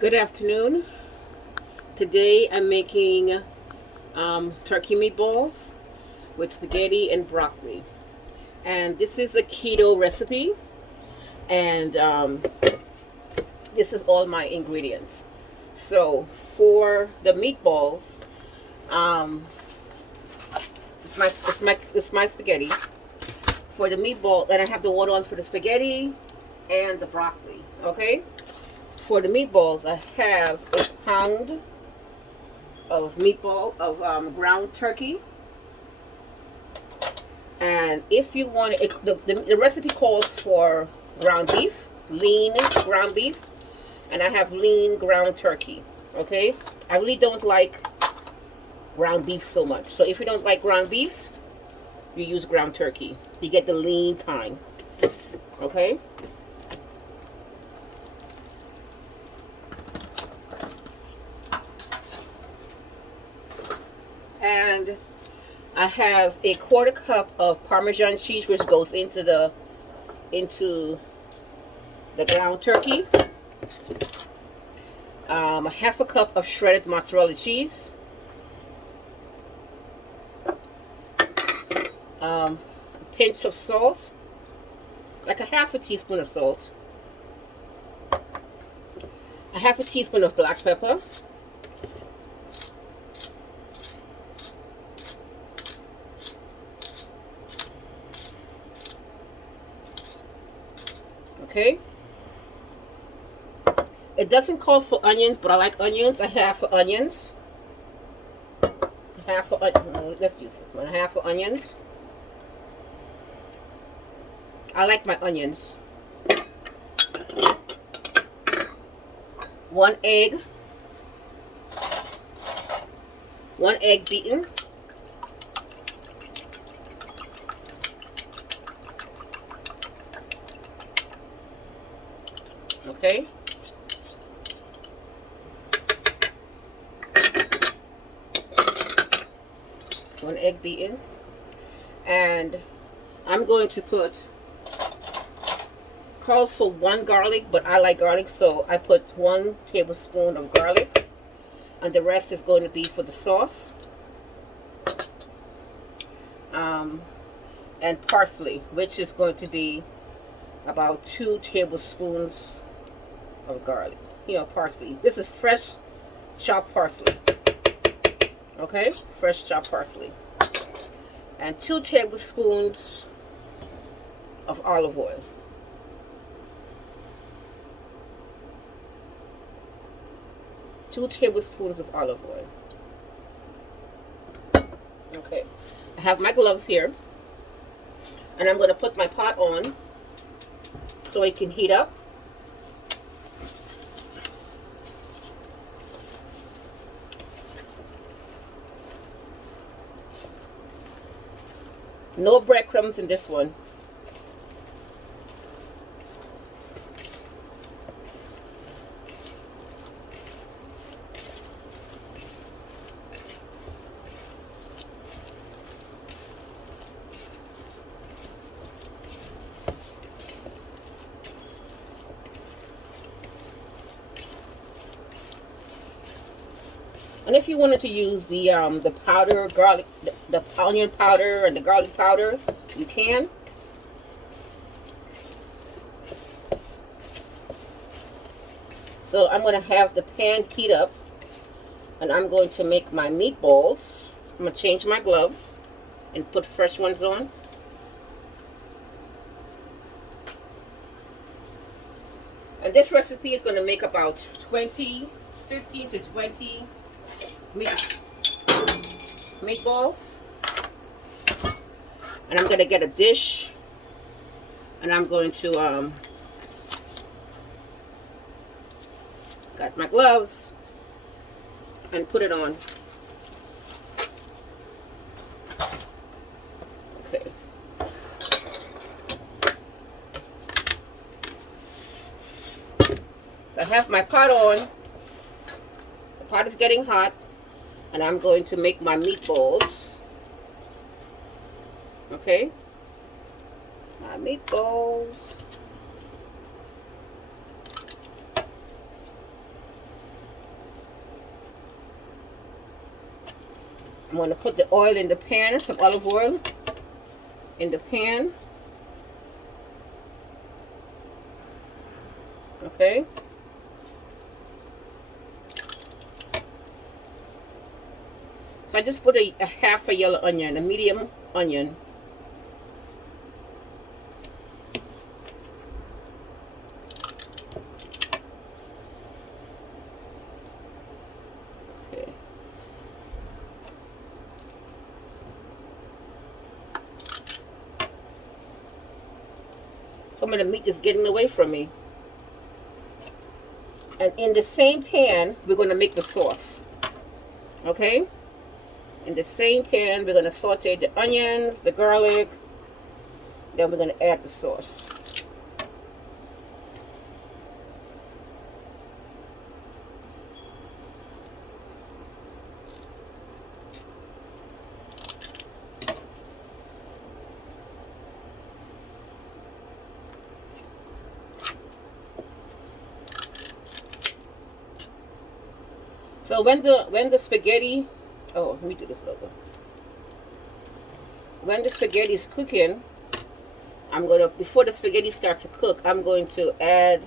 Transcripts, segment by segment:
Good afternoon. Today I'm making turkey meatballs with spaghetti and broccoli. And this is a keto recipe. And this is all my ingredients. So for the meatballs, it's my spaghetti. For the meatball, and I have the water on for the spaghetti and the broccoli. Okay. For the meatballs, I have a pound of ground turkey. And if you want it, the recipe calls for ground beef, lean ground beef, and I have lean ground turkey. Okay, I really don't like ground beef so much. So if you don't like ground beef, you use ground turkey. You get the lean kind. Okay. And I have a quarter cup of Parmesan cheese, which goes into the ground turkey. A half a cup of shredded mozzarella cheese. A pinch of salt, like a half a teaspoon of salt. A half a teaspoon of black pepper. Okay. It doesn't call for onions, but I like onions. I have onions. Let's use this one. A half of onions. I like my onions. 1 egg. 1 egg beaten. Okay. One egg beaten. And I'm going to put, calls for 1 garlic, but I like garlic, so I put 1 tablespoon of garlic. And the rest is going to be for the sauce. And parsley, which is going to be about 2 tablespoons of garlic. Parsley. This is fresh chopped parsley. Okay, fresh chopped parsley. And 2 tablespoons of olive oil. Two tablespoons of olive oil. Okay, I have my gloves here, and I'm going to put my pot on so it can heat up. No breadcrumbs in this one. And if you wanted to use the powder garlic, the onion powder and the garlic powder, you can. So I'm going to have the pan heat up, and I'm going to make my meatballs. I'm going to change my gloves and put fresh ones on. And this recipe is going to make about 15 to 20 meatballs. And I'm going to get a dish, and I'm going to got my gloves and put it on. Okay. So I have my pot on. The pot is getting hot, and I'm going to make my meatballs. Okay, my meatballs. I'm going to put the oil in the pan, some olive oil in the pan. Okay. So I just put a half a yellow onion, a medium onion. Okay. Some of the meat is getting away from me. And in the same pan, we're going to make the sauce. Okay? In the same pan, we're going to saute the onions, the garlic. Then we're going to add the sauce. So when the spaghetti, oh, let me do this over. When the spaghetti is cooking, I'm gonna, before the spaghetti starts to cook, I'm going to add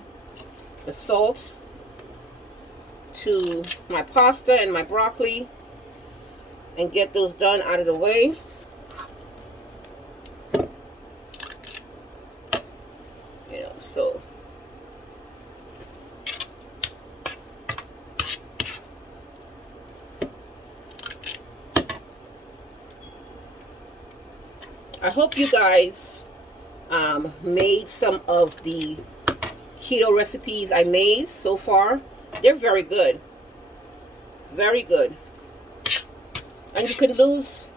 the salt to my pasta and my broccoli and get those done out of the way. You know, so I hope you guys made some of the keto recipes I made so far. They're very good. Very good. And you can lose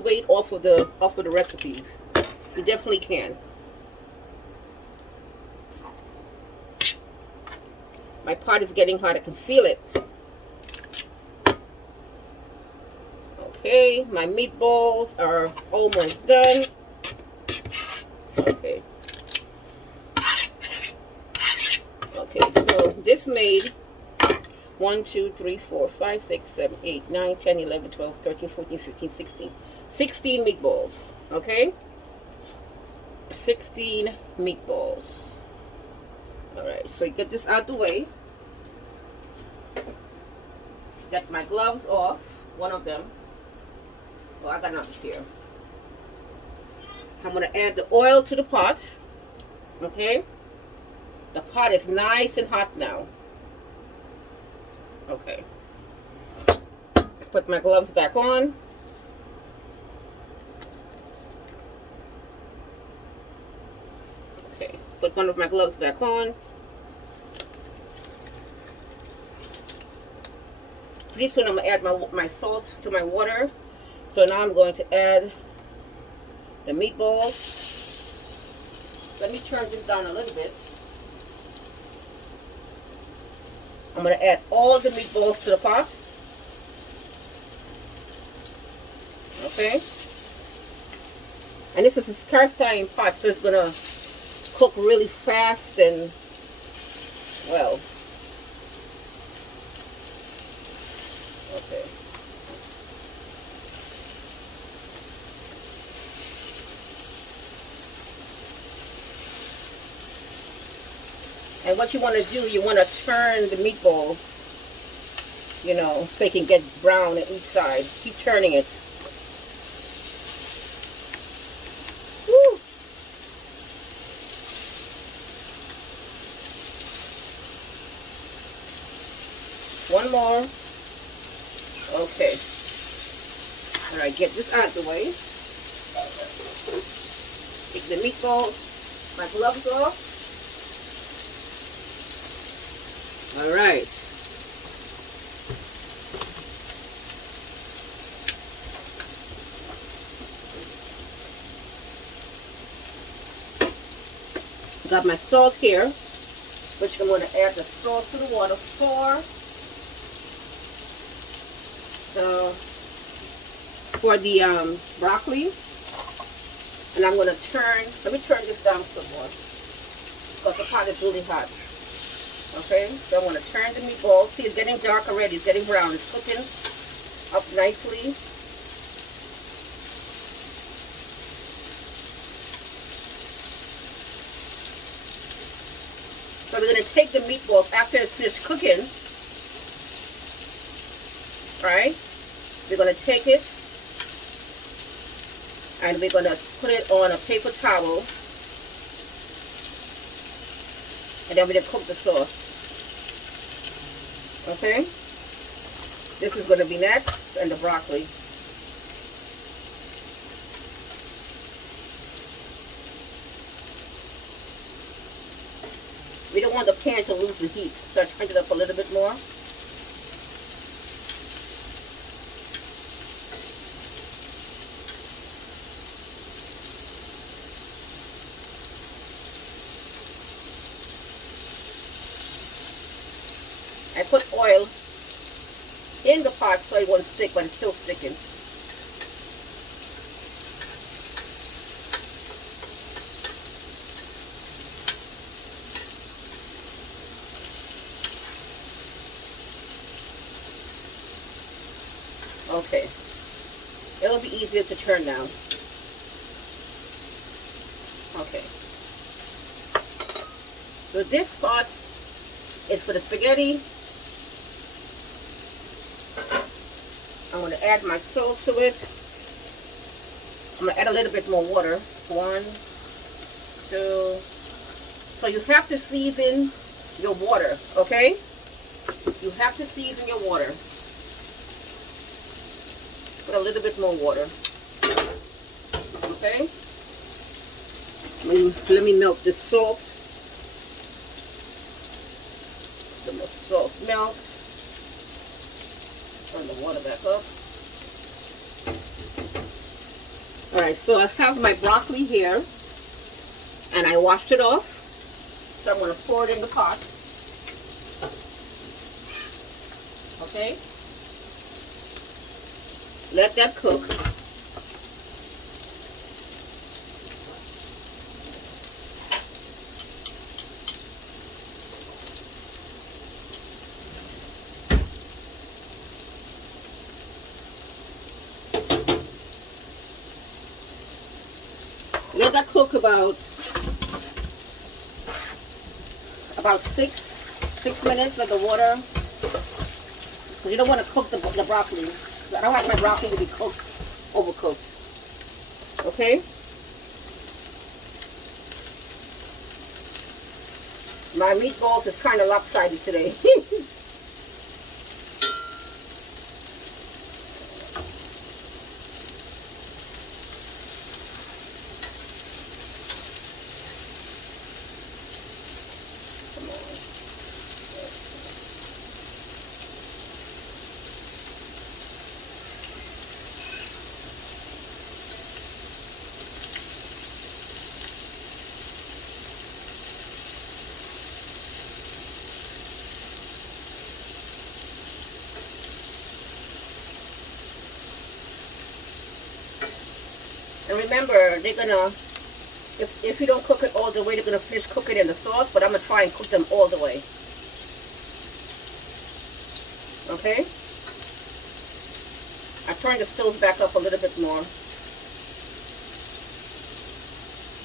weight off of the recipes. You definitely can. My pot is getting hot, I can feel it. Okay, my meatballs are almost done. Okay. Okay, so this made 1, 2, 3, 4, 5, 6, 7, 8, 9, 10, 11, 12, 13, 14, 15, 16. 16 meatballs, okay? 16 meatballs. Alright, so you get this out the way. Got my gloves off, one of them. Well, I got another here. I'm going to add the oil to the pot. Okay? The pot is nice and hot now. Okay. Put my gloves back on. Okay. Put one of my gloves back on. Pretty soon I'm going to add my salt to my water. So now I'm going to add the meatballs. Let me turn this down a little bit. I'm going to add all the meatballs to the pot. Okay. And this is a cast iron pot, so it's going to cook really fast and, well. Okay. And what you want to do, you want to turn the meatballs, you know, so they can get brown on each side. Keep turning it. Woo! One more. Okay. Alright, get this out of the way. Take the meatballs, my gloves off. All right. Got my salt here, which I'm going to add the salt to the water for the broccoli. And I'm going to let me turn this down some more because the pot is really hot. Okay, so I'm going to turn the meatball. See, it's getting dark already. It's getting brown. It's cooking up nicely. So we're going to take the meatballs after it's finished cooking, right? We're going to take it and we're going to put it on a paper towel, and then we're going to cook the sauce. Okay? This is going to be next, and the broccoli. We don't want the pan to lose the heat, so I turned it up a little bit more. I put oil in the pot so it won't stick, but it's still sticking. Okay, it'll be easier to turn now. Okay, so this pot is for the spaghetti. I'm going to add my salt to it. I'm going to add a little bit more water. 1, 2. So you have to season your water, okay? You have to season your water. Put a little bit more water. Okay? Let me melt this salt. Let the salt melt. Turn the water back up. Alright, so I have my broccoli here, and I washed it off. So I'm going to pour it in the pot. Okay? Let that cook. Let that cook about 6 minutes with the water. Because you don't want to cook the broccoli. I don't want my broccoli to be cooked, overcooked. Okay? My meatballs is kind of lopsided today. And remember, they're gonna, if you don't cook it all the way, they're gonna finish cooking in the sauce, but I'm gonna try and cook them all the way. Okay? I turned the stove back up a little bit more.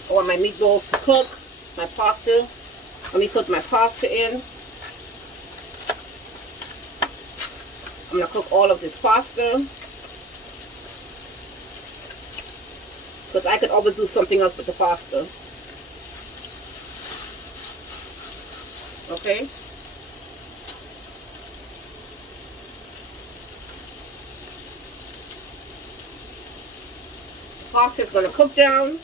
I want my meatballs to cook, my pasta. Let me put my pasta in. I'm gonna cook all of this pasta. Because I could always do something else with the pasta. Okay? The pasta is going to cook down.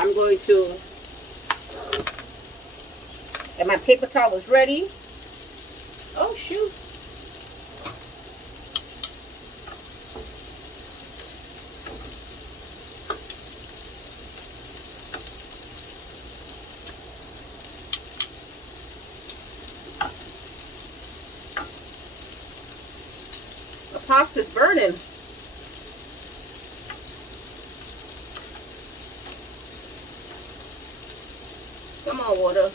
I'm going to, and my paper towel is ready. Oh shoot. The pasta's burning. Come on, water.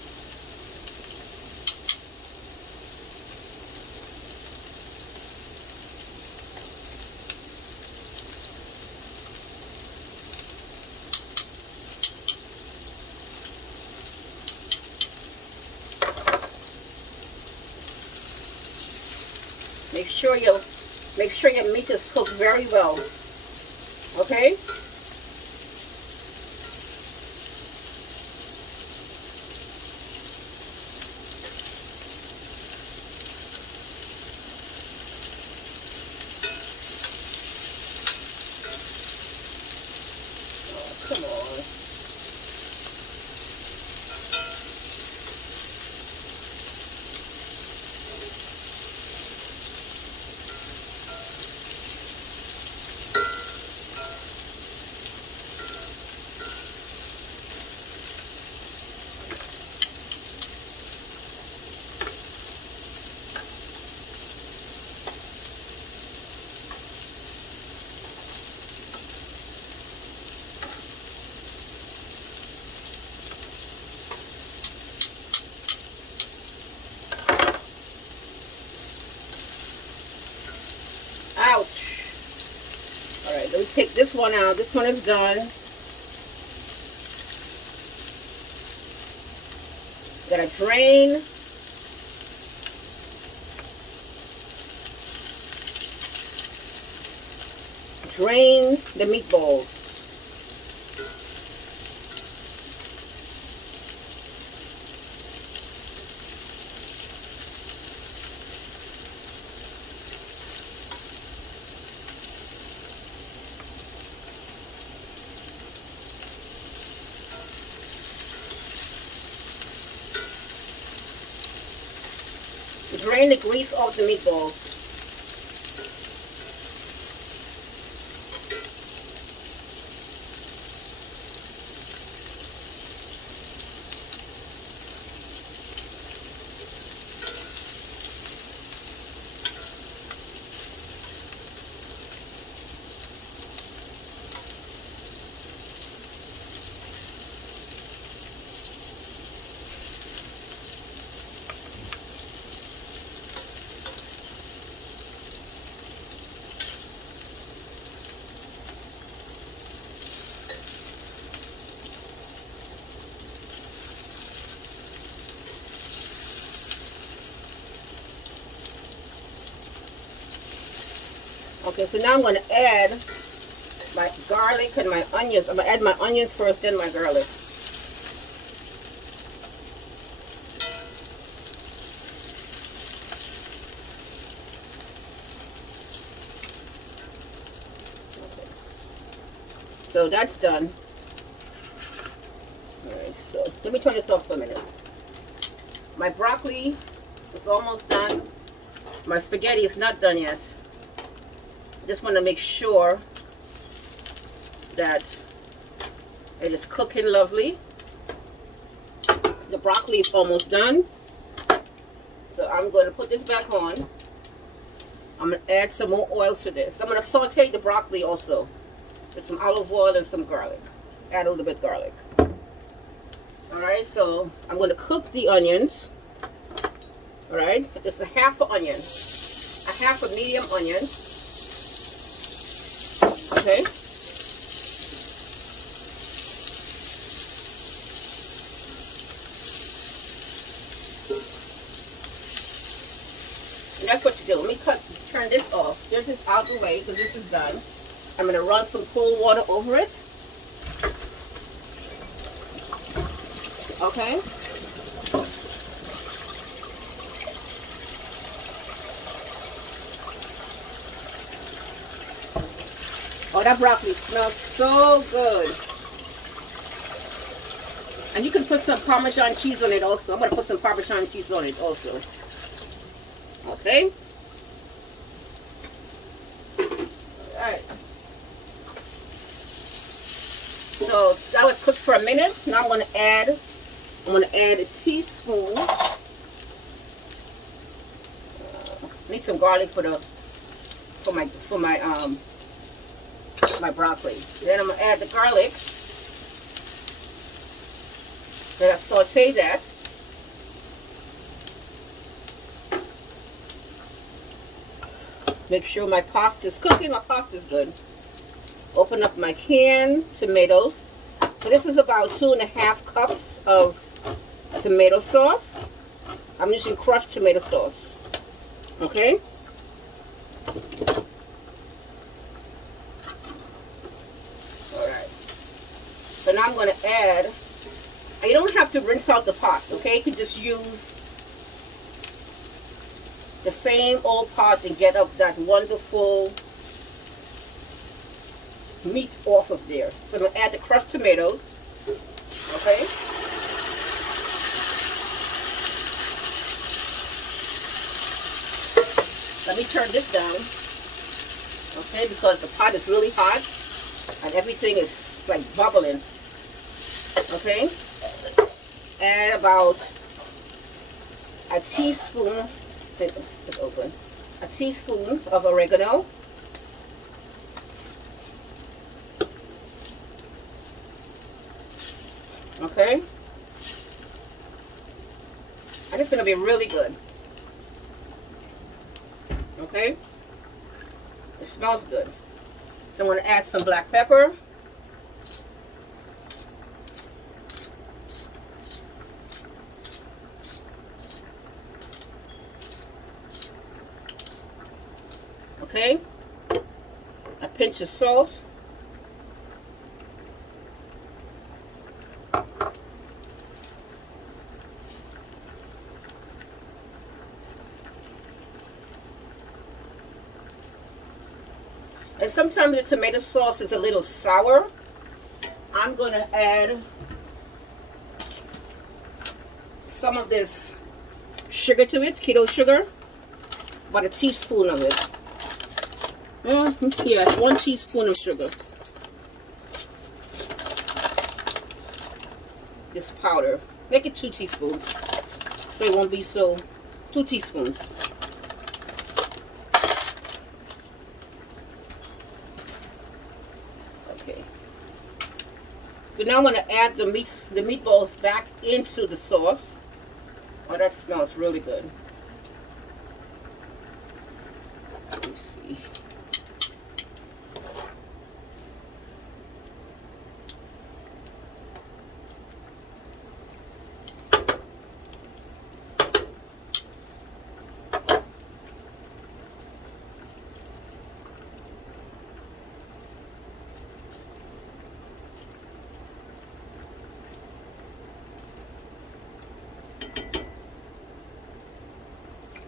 Make sure your meat is cooked very well. Okay? Come on. Ouch. Alright, let me take this one out. This one is done. Gotta drain. Drain the meatballs. Drain the grease off the meatballs. Okay, so now I'm going to add my garlic and my onions. I'm going to add my onions first, then my garlic. Okay. So that's done. Alright, so let me turn this off for a minute. My broccoli is almost done. My spaghetti is not done yet. I just want to make sure that it is cooking lovely. The broccoli is almost done. So I'm going to put this back on. I'm going to add some more oil to this. I'm going to saute the broccoli also with some olive oil and some garlic. Add a little bit of garlic. Alright, so I'm going to cook the onions. Alright, just a half an onion. A half a medium onion. Okay. And that's what you do. Let me turn this off. This is out of the way because this is done. I'm going to run some cold water over it. Okay. Oh, that broccoli smells so good. And you can put some Parmesan cheese on it also. I'm going to put some Parmesan cheese on it also. Okay. Alright. So that was cooked for a minute. Now I'm going to add a teaspoon. Need some garlic for my broccoli. Then I'm going to add the garlic. Then I saute that. Make sure my pasta is cooking. My pasta is good. Open up my canned tomatoes. So this is about 2.5 cups of tomato sauce. I'm using crushed tomato sauce. Okay? I'm going to add, and you don't have to rinse out the pot, okay? You can just use the same old pot and get up that wonderful meat off of there. So I'm going to add the crushed tomatoes, okay? Let me turn this down, okay, because the pot is really hot and everything is like bubbling, okay? Add about a teaspoon, it's open, a teaspoon of oregano. Okay? And it's going to be really good. Okay? It smells good. So I'm going to add some black pepper. Okay? A pinch of salt. And sometimes the tomato sauce is a little sour. I'm going to add some of this sugar to it, keto sugar, about a teaspoon of it. Yes, 1 teaspoon of sugar. This powder. Make it 2 teaspoons. So it won't be so, 2 teaspoons. Okay. So now I'm going to add the meatballs back into the sauce. Oh, that smells really good. Let me see.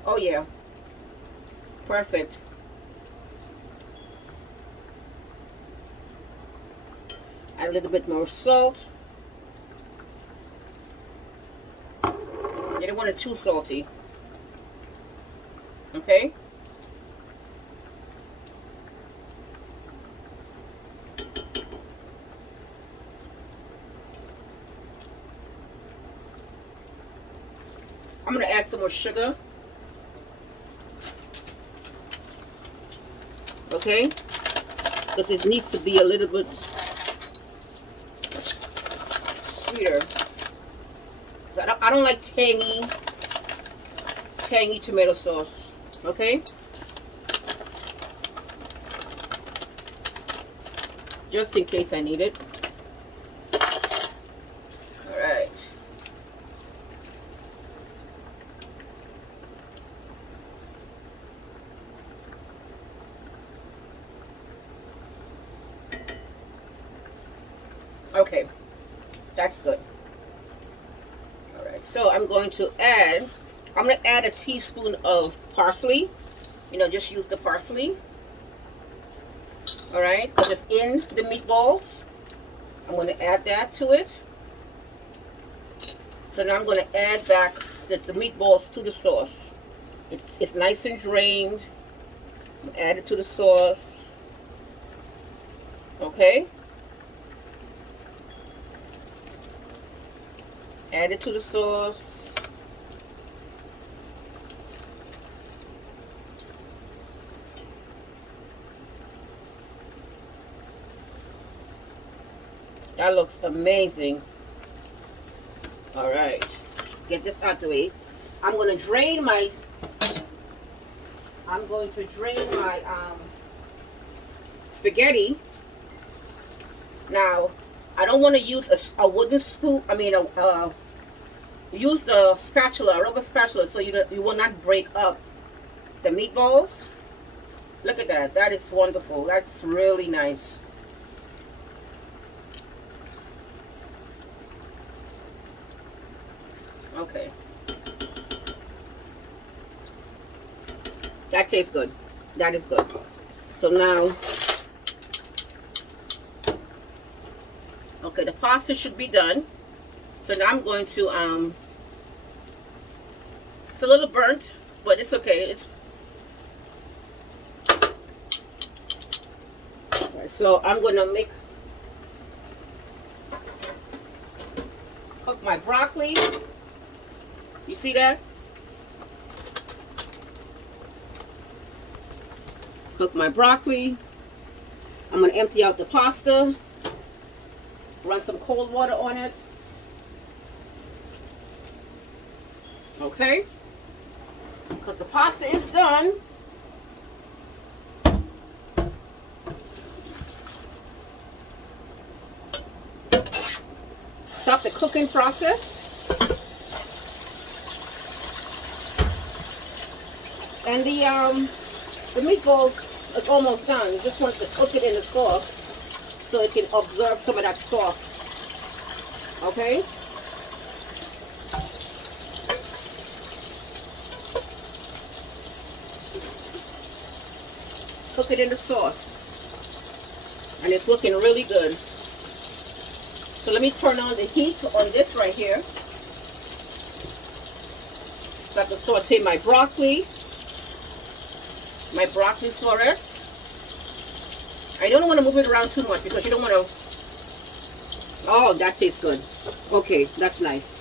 Oh yeah, perfect. Add a little bit more salt. You don't want it too salty. Okay. I'm going to add some more sugar. Okay, because it needs to be a little bit sweeter. I don't like tangy tomato sauce. Okay, just in case I need it. All right. Okay, that's good. All right, so I'm going to add a teaspoon of parsley. You know, just use the parsley. All right, because it's in the meatballs. I'm going to add that to it. So now I'm going to add back the meatballs to the sauce. It's nice and drained. Add it to the sauce. Okay. Add it to the sauce. That looks amazing. All right, get this out the way. I'm going to drain my spaghetti. Now, I don't want to use a wooden spoon. I mean, use the spatula, a rubber spatula, so you will not break up the meatballs. Look at that. That is wonderful. That's really nice. that tastes good. That is good. So now, okay, the pasta should be done. So now I'm going to, it's a little burnt, but it's okay. It's, right, so I'm going to cook my broccoli. You see that? Cook my broccoli. I'm going to empty out the pasta. Run some cold water on it. Okay. Because the pasta is done. Stop the cooking process. And the meatballs is almost done. You just want to cook it in the sauce so it can absorb some of that sauce. Okay? Cook it in the sauce. And it's looking really good. So let me turn on the heat on this right here. So I can saute my broccoli. My broccoli florets. I don't want to move it around too much because you don't want to. Oh, that tastes good. Okay, that's nice.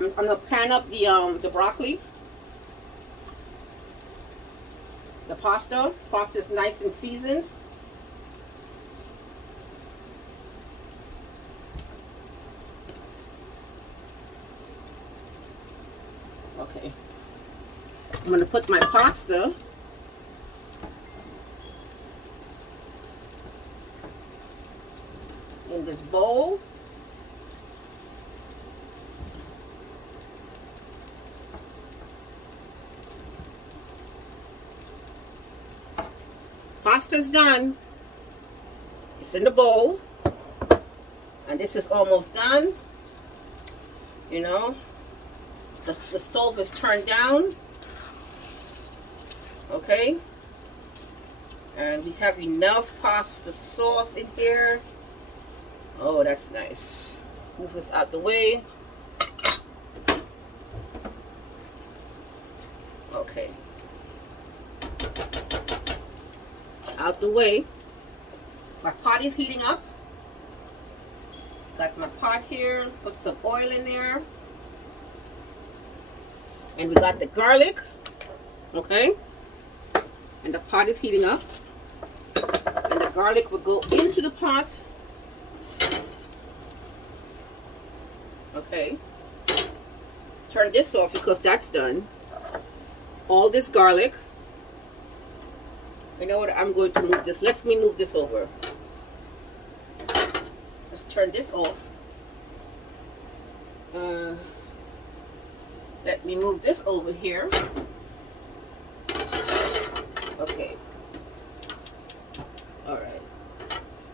I'm gonna pan up the broccoli. The pasta. Pasta is nice and seasoned. Okay. I'm going to put my pasta in this bowl. Pasta's done. It's in the bowl. And this is almost done. You know, the stove is turned down. Okay. And we have enough pasta sauce in here. Oh, that's nice. Move this out the way. Okay. Out the way. My pot is heating up. Got my pot here. Put some oil in there. And we got the garlic. Okay. And the pot is heating up. And the garlic will go into the pot. Okay. Turn this off because that's done. All this garlic. You know what? I'm going to move this. Let me move this over. Let's turn this off. Let me move this over here. Okay. Alright.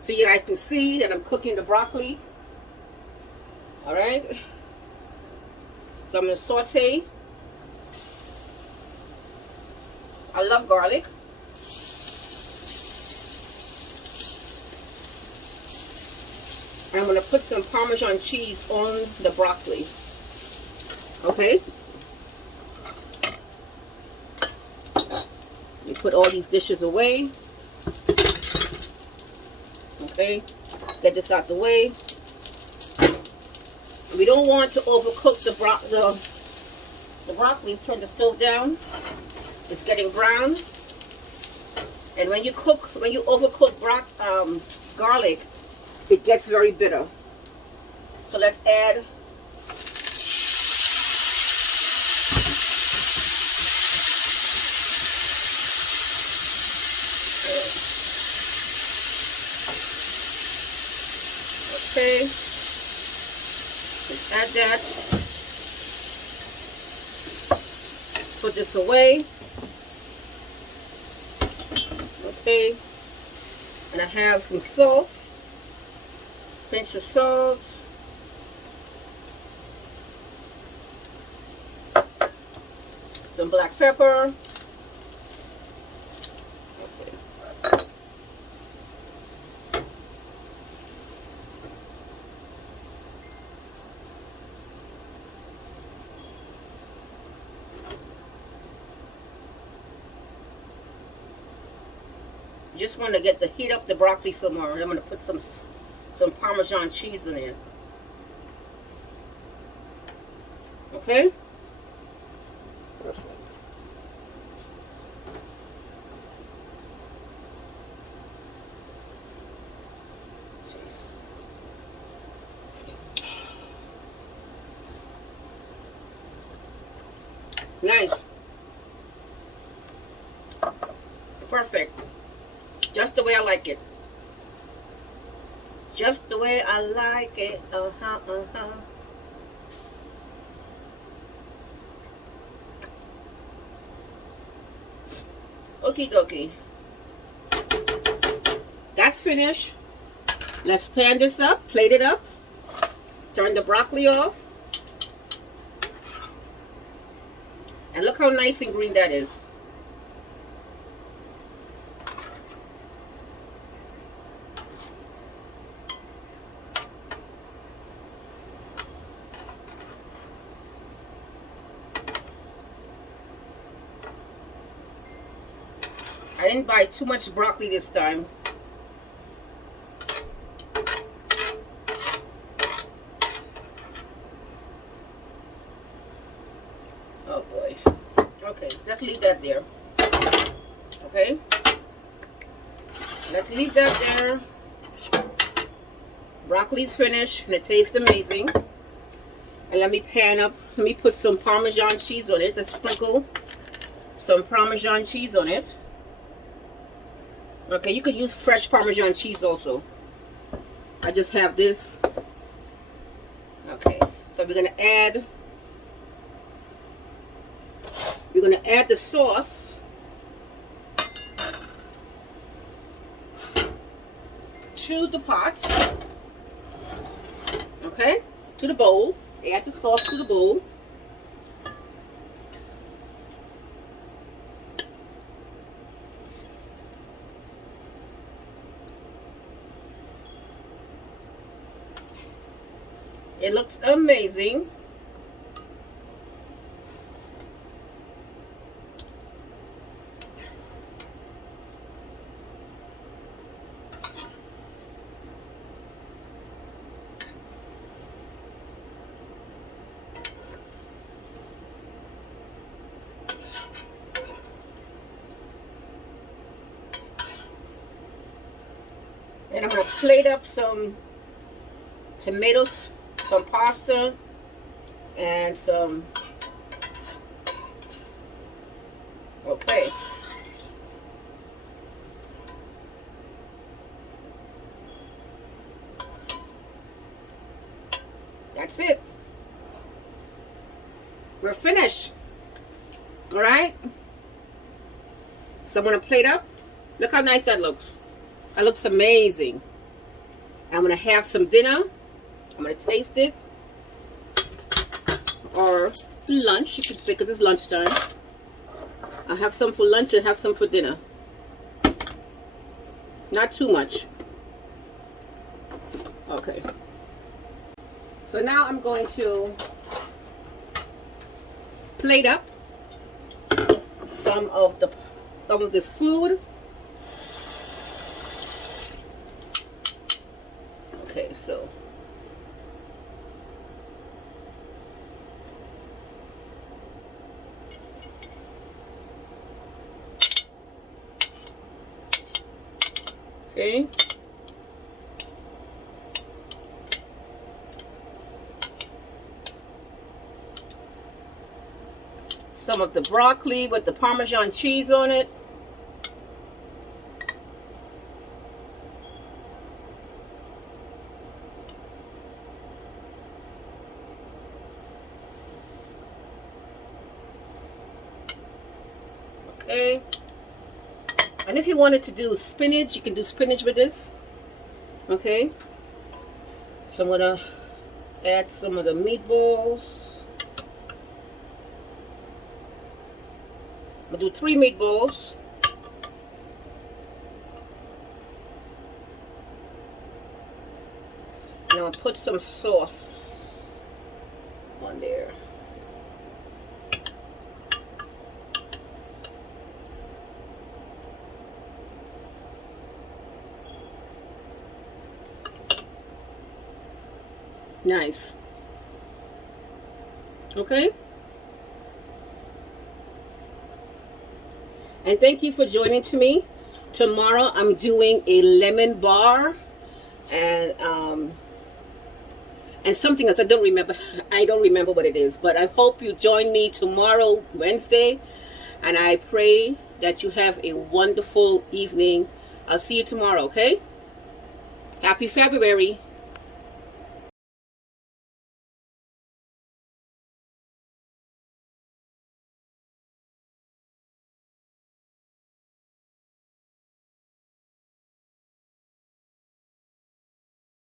So you guys can see that I'm cooking the broccoli. Alright. So I'm going to saute. I love garlic. And I'm going to put some Parmesan cheese on the broccoli. Okay. Let me put all these dishes away. Okay. Get this out the way. We don't want to overcook the broccoli. Turn the stove down. It's getting brown. And when you overcook garlic, it gets very bitter. So let's add okay. Let's add that. Let's put this away. Okay, and I have some salt, pinch of salt, some black pepper. Okay. Just want to get the heat up the broccoli some more. I'm going to put some Parmesan cheese in it. Okay. Perfect. Nice. Perfect. Just the way I like it. Just the way I like it. Uh-huh, uh-huh. Okie dokie. That's finished. Let's pan this up, plate it up. Turn the broccoli off. And look how nice and green that is. I didn't buy too much broccoli this time. Oh boy. Okay, let's leave that there. Okay. Let's leave that there. Broccoli's finished and it tastes amazing. And let me pan up. Let me put some Parmesan cheese on it. Let's sprinkle some Parmesan cheese on it. Okay, you could use fresh Parmesan cheese also. I just have this. Okay, so we're gonna add the sauce to the pot. Okay, to the bowl. Add the sauce to the bowl. It looks amazing. And I'm going to plate up some tomatoes, some pasta, and some, okay. That's it. We're finished. All right. So I'm going to plate up. Look how nice that looks. That looks amazing. I'm going to have some dinner. I'm going to taste it. Or lunch, you could say, because it's lunchtime. I'll have some for lunch and have some for dinner. Not too much. Okay. So now I'm going to plate up some of this food. Okay, so okay. Some of the broccoli with the Parmesan cheese on it. Okay. And if you wanted to do spinach, you can do spinach with this. Okay. So I'm gonna add some of the meatballs. I'm gonna do 3 meatballs. And I'm gonna put some sauce on there. Nice. Okay. And thank you for joining to me. Tomorrow I'm doing a lemon bar and something else I don't remember. I don't remember what it is, but I hope you join me tomorrow, Wednesday, and I pray that you have a wonderful evening. I'll see you tomorrow, okay? Happy February.